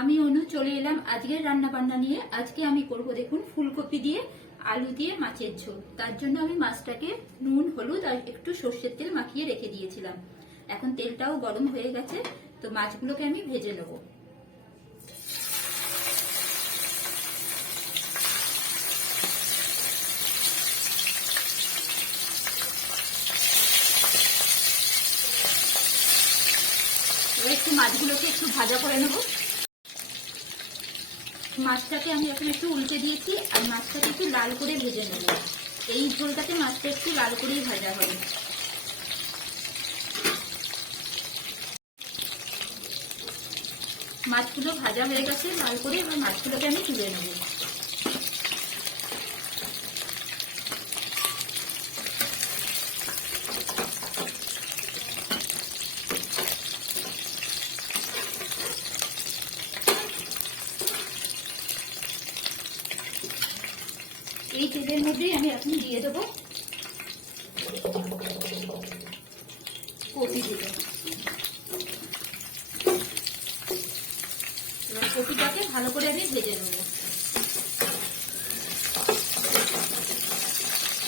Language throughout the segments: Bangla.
আমি অনু চলে এলাম আজকের রান্না বান্না নিয়ে। আজকে আমি করব দেখুন ফুলকপি দিয়ে আলু দিয়ে মাছের ঝোল। তার জন্য আমি মাছটাকে নুন হলুদ আর একটু সর্ষের তেল মাখিয়ে রেখে দিয়েছিলাম। এখন তেলটাও গরম হয়ে গেছে, তো মাছগুলোকে আমি ভেজে নেব। একটু মাছগুলোকে একটু ভাজা করে নেব। মাছটাকে আমি এখন একটু উল্টে দিয়েছি আর মাছটাকে একটু লাল করে ভেজে নেব। এই ঝোলটাতে মাছটা একটু লাল করেই ভাজা হবে। মাছগুলো ভাজা হয়ে গেছে লাল করে, এবার মাছগুলোকে আমি তুলে নেব। এই তেলের মধ্যেই আমি এখন দিয়ে দেবো কপি দিয়ে। এবার কপিটাকে ভালো করে আমি ভেজে নেব।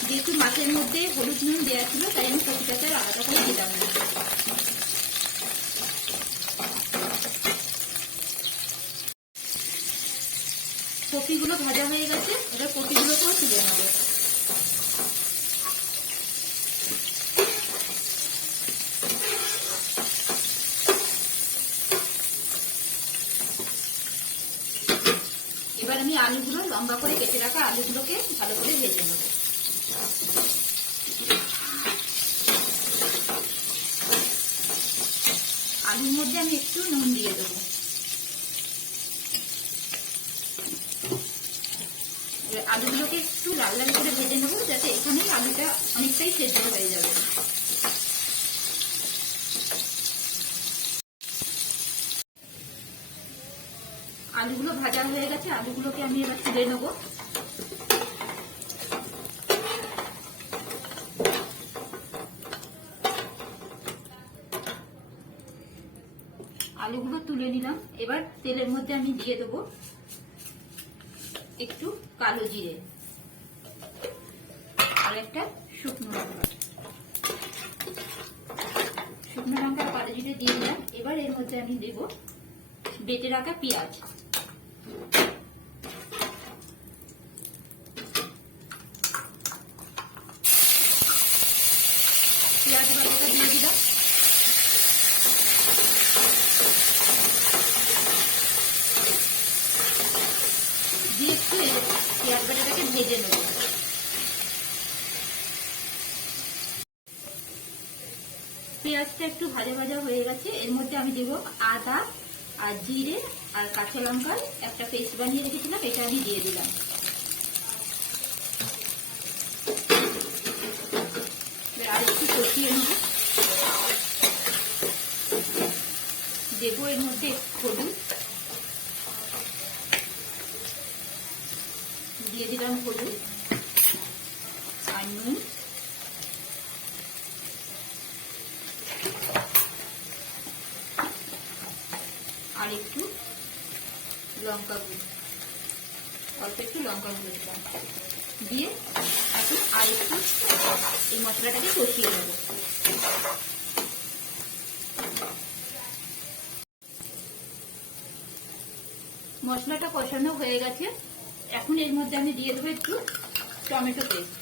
যেহেতু মাছের মধ্যে হলুদ নুন দেওয়া ছিল, তাই আমি কপিটাকে আলাদা করে দিলাম না। কপিগুলো ভাজা হয়ে গেছে, এবার কপিগুলোকেও তুলে নেব। এবার আমি আলুগুলো লম্বা করে কেটে রাখা আলুগুলোকে ভালো করে ভেজে নেব। আলুর মধ্যে আমি একটু নুন দিয়ে দেবো। আলুগুলোকে একটু লাল লাল করে ভেজে নেবো, যাতে এখানেই আলুটা অনেকটাই সেদ্ধ হয়ে যাবে। আলুগুলো ভাজা হয়ে গেছে, আলুগুলোকে আমি এবার তুলে নেবো। আলুগুলো তুলে নিলাম। এবার তেলের মধ্যে আমি দিয়ে দেবো একটু কালো জিরে আর একটা শুকনো লঙ্কা। শুকনো লঙ্কা আর কালো জিরে দিয়ে দিলাম। এবার এর মধ্যে আমি দেবো বেটে রাখা পেঁয়াজ। পেঁয়াজ বাটাটা দিয়ে দিলাম। দিয়ে একটু পেঁয়াজ বাটাটাকে ভেজে নেব। পেঁয়াজটা একটু ভাজা ভাজা হয়ে গেছে, এর মধ্যে আমি দেবো আদা আর জিরে আর কাঁচা লঙ্কার একটা পেস্ট বানিয়ে রেখেছিলাম, এটা আমি দিয়ে দিলাম। আর একটু কষিয়ে নেব। দেবো এর মধ্যে হলুদ, দিয়ে দিলাম হলুদ আর নুন, আর একটু লঙ্কা গুঁড়ো, অল্প একটু লঙ্কা গুঁড়ো দিলাম। দিয়ে এখন আর একটু এই মশলাটাকে কষিয়ে নেব। মশলাটা কষানো হয়ে গেছে, এখন এর মধ্যে আমি দিয়ে দেবো একটু টমেটো পেস্ট।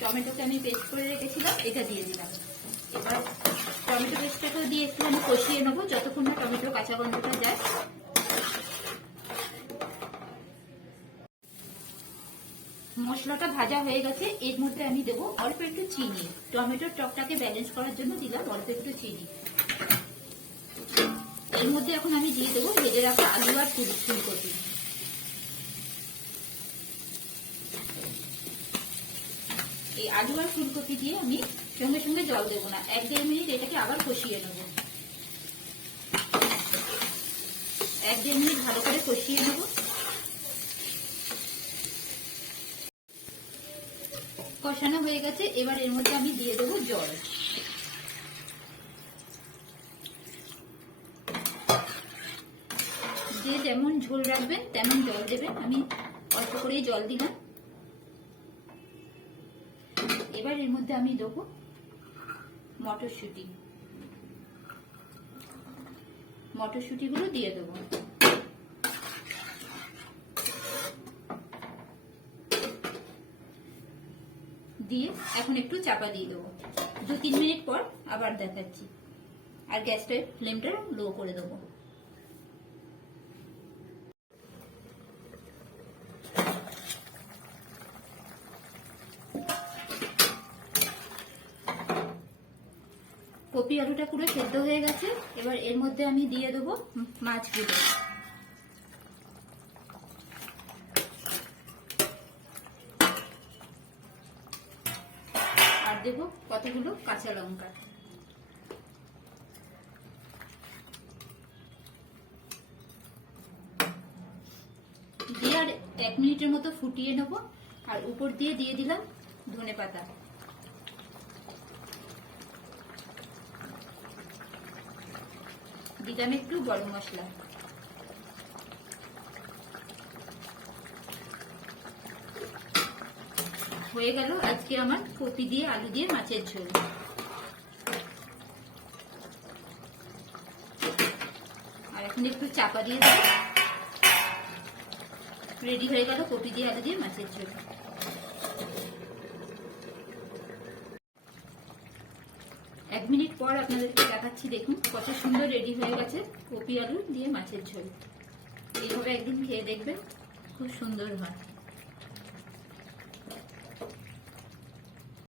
টমেটোকে আমি পেস্ট করে রেখেছিলাম, এটা দিয়ে দিলাম। এবার টমেটো পেস্টটাকেও দিয়ে একটু আমি কষিয়ে নেবো যতক্ষণ না টমেটোর কাঁচা গন্ধটা যায়। মশলাটা ভাজা হয়ে গেছে, এর মধ্যে আমি দেবো অল্প একটু চিনি। টমেটোর টকটাকে ব্যালেন্স করার জন্য দিলাম অল্প একটু চিনি। এর মধ্যে এখন আমি দিয়ে দেবো ভেজে রাখা আলু আর ফুলকপি। এই আলু আর ফুলকপি দিয়ে আমি সঙ্গে সঙ্গে জল দেবো না, 1-1.5 মিনিট এটাকে আবার কষিয়ে নেব। 1-1.5 মিনিট ভালো করে কষিয়ে নেব। কষানো হয়ে গেছে, এবার এর মধ্যে আমি দিয়ে দেবো জল। যে যে যেমন ঝোল রাখবেন তেমন জল দেবেন। আমি অল্প করেই জল দিলাম। এবার এর মধ্যে আমি দেবো মটরশুঁটি। মটরশুঁটিগুলো দিয়ে দেবো। দিয়ে এখন একটু চাপা দিয়ে দেবো। 2-3 মিনিট পর আবার দেখাচ্ছি। আর গ্যাসটার ফ্লেমটা লো করে দেবো। কপি আলুটা পুরো সেদ্ধ হয়ে গেছে। এবার এর মধ্যে আমি দিয়ে দেবো মাছগুলো। আর দেবো কতগুলো কাঁচা লঙ্কা। দিয়ে আর 1 মিনিটের মতো ফুটিয়ে নেবো। আর উপর দিয়ে দিয়ে দিলাম ধনেপাতা। দিলাম একটু গরম মশলা। হয়ে গেল আজকে আমার কপি দিয়ে আলু দিয়ে মাছের ঝোল। আর এখন একটু চাপা দিয়ে দেব। রেডি হয়ে গেল কপি দিয়ে আলু দিয়ে মাছের ঝোল। এক মিনিট পর আপনাদেরকে দেখাচ্ছি। দেখুন কত সুন্দর রেডি হয়ে গেছে কপি আলু দিয়ে মাছের ঝোল। এইভাবে একদিন খেয়ে দেখবেন, খুব সুন্দর হয়।